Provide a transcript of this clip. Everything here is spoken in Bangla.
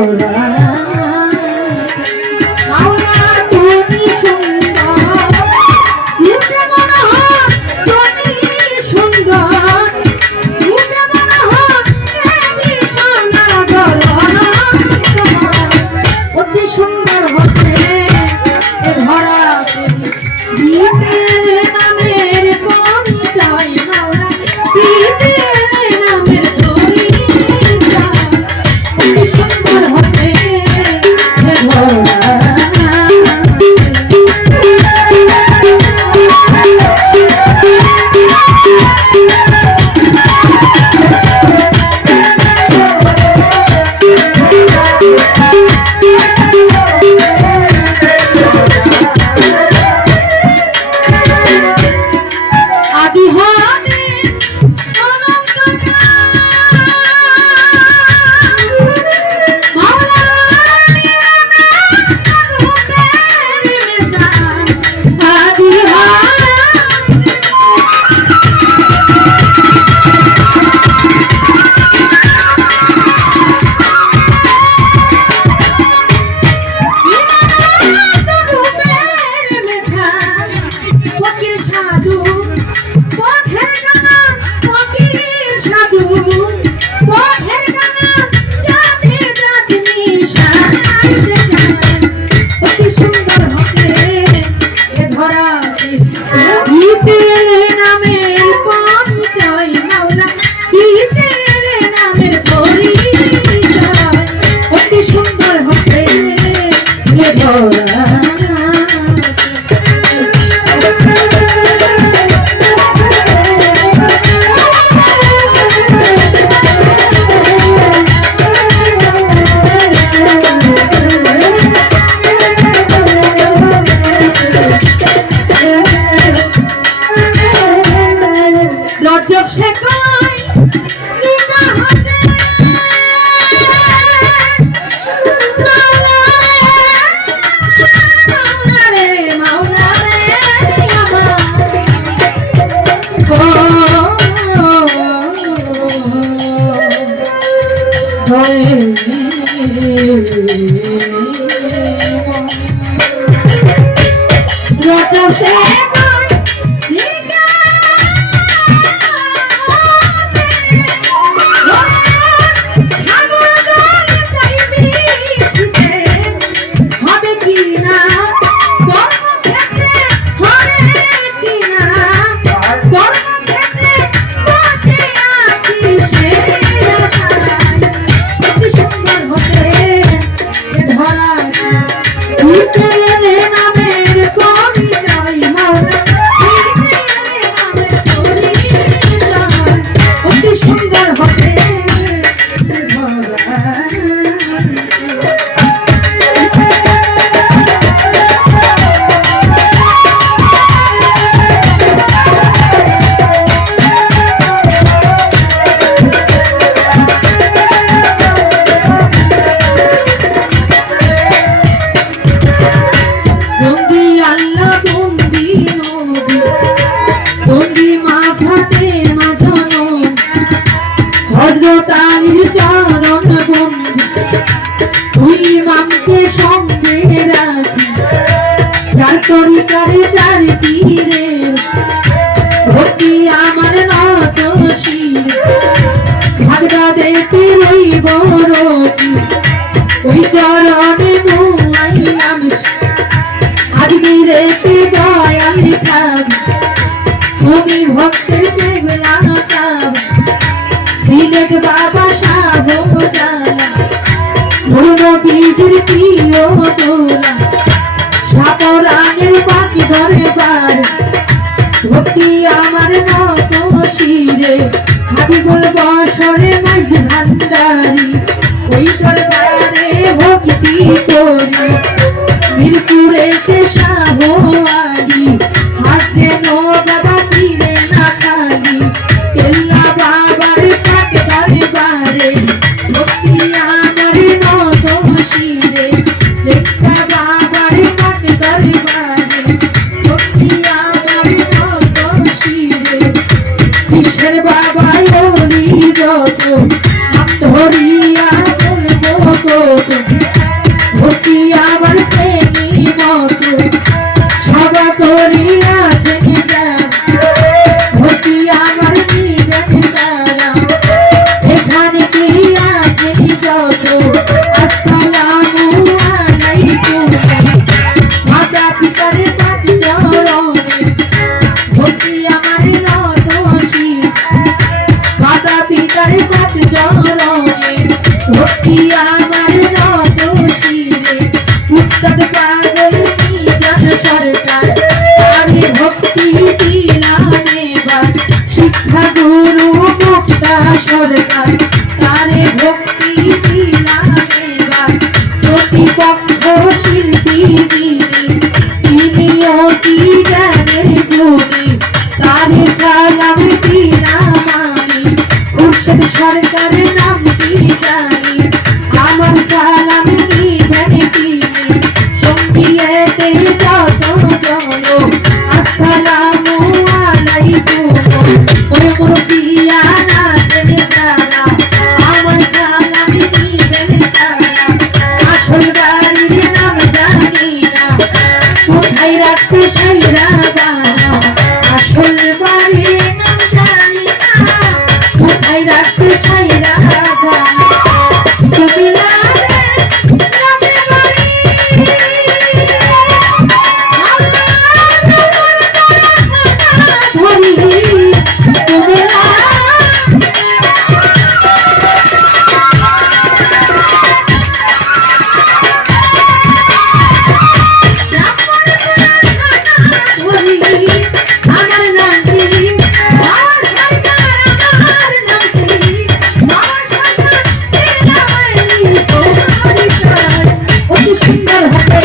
ধরা মাওলা তুমি সুন্দর রূপে মনোহর তুমি সুন্দর রূপে মনোহর তুমি সোনার গড়না অতি সুন্দর হতে ধরা দিতে নামের পরিচয় মাওলা দিতে নামের পরিচয় অতি সুন্দর হতে ধরা আদি হতে অনন্ত মাওলা আদি সাধু পথের গানা ফকির সাধু পথের গানা যাতে যাতে নিশাইতে যায় অতি সুন্দর হতে এ ধরাতে দিতে নামের পরিচয় মাওলা দিতে নামের পরিচয় অতি সুন্দর হতে এ ধরা রজব শেখায় নিকা হাতে মাওলা রে মাওলা রে রজব শেখায় নিকা হযরতালির চরণ বন্ধু তুই ইমামকে সঙ্গে রাখি যার তরিকারে যার তীরে ভক্তি আমার নত শির ভাগদা দেখি রইব রতি ওই চরণে নুয়াই আমি আজমি রেতে দয়াল খাবি তুমি ভক্তের মেঘলা কাবি সিলেট বাবা শাহ জালা ধরুন বীজের প্রিয় তোলা সাপরানের পাখি ধরে বার ভক্তি আমার নত শিরে হাবিবুল বসরে মাঝ ভান্ডারি ওই দরবারে ভক্তি করি মিরপুরেতে শাহ আলী হাতে নো বাবা ফিরে না খালি কেল্লা বাবার পাক দরবারে ভক্তি আমার নত শিরে লেখা বাবার পাক দরবারে ভক্তি আমার নত শিরে বিশ্বের বাবা ওলি যত ধরিয়া বলবো কত চরণে ভক্তি আমার নত শিরে উত্তর পাগল নিজান সরকার তারে ভক্তি দিলাম এবার শিক্ষা গুরু মুক্তা সরকার তারে ভক্তি দিলাম এবার প্রতিপক্ষ শিল্পী তিনি অতি জ্ঞানের গুণী তারে সালাম দিলাম আমি খুরশেদ সরকারের নামটি জানি আমার সালাম নিবেন তিনি সঙ্গীতে যত জন আসসালামু আলাইকুম ওরে মোর পিয়া নাচেন তারা আমার সালাম নিবেন তারা আসল বাড়ির নাম জানি না কোথায় রাখতে সাইরা বানা আসল বাড়ির নাম জানি না কোথায় রাখতে সাইরা বানা তুমি সুন্দর হতে